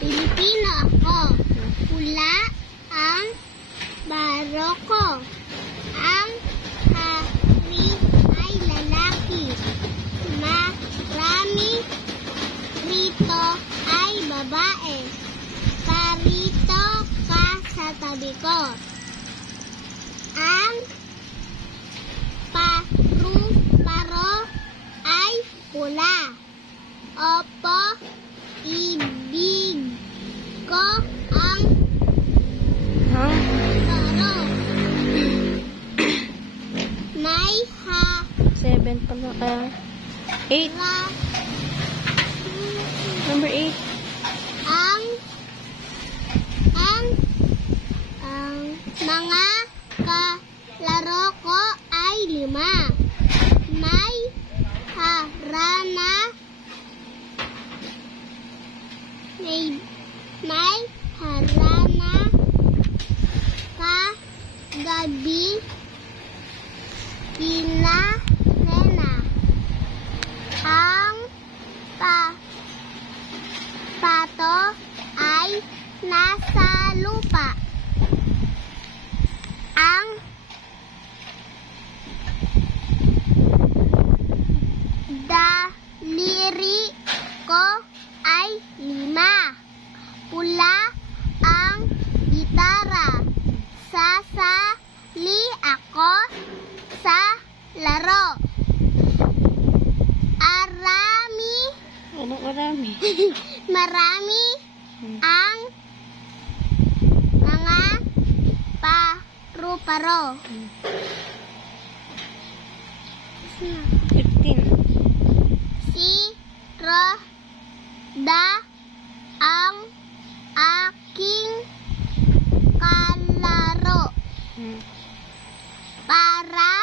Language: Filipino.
Pilipino ako. Pula ang baro ko. Ang hari ay lalaki. Marami rito ay babae. Parito ka sa tabi ko. Ang paru-paro ay pula. Opo, ibig ko ang paro. May 7 pala. 8. Number 8. Ang mga kalaro ko ay 5. May harana kagabi kina Nena. Ang pato ay nasa lupa. Ang daliri ko ay 5. Pula ang gitara. Sasali ako sa laro. Anong marami? Marami ang mga paru-paro. 15. Si Roda ang aking kalaro. Para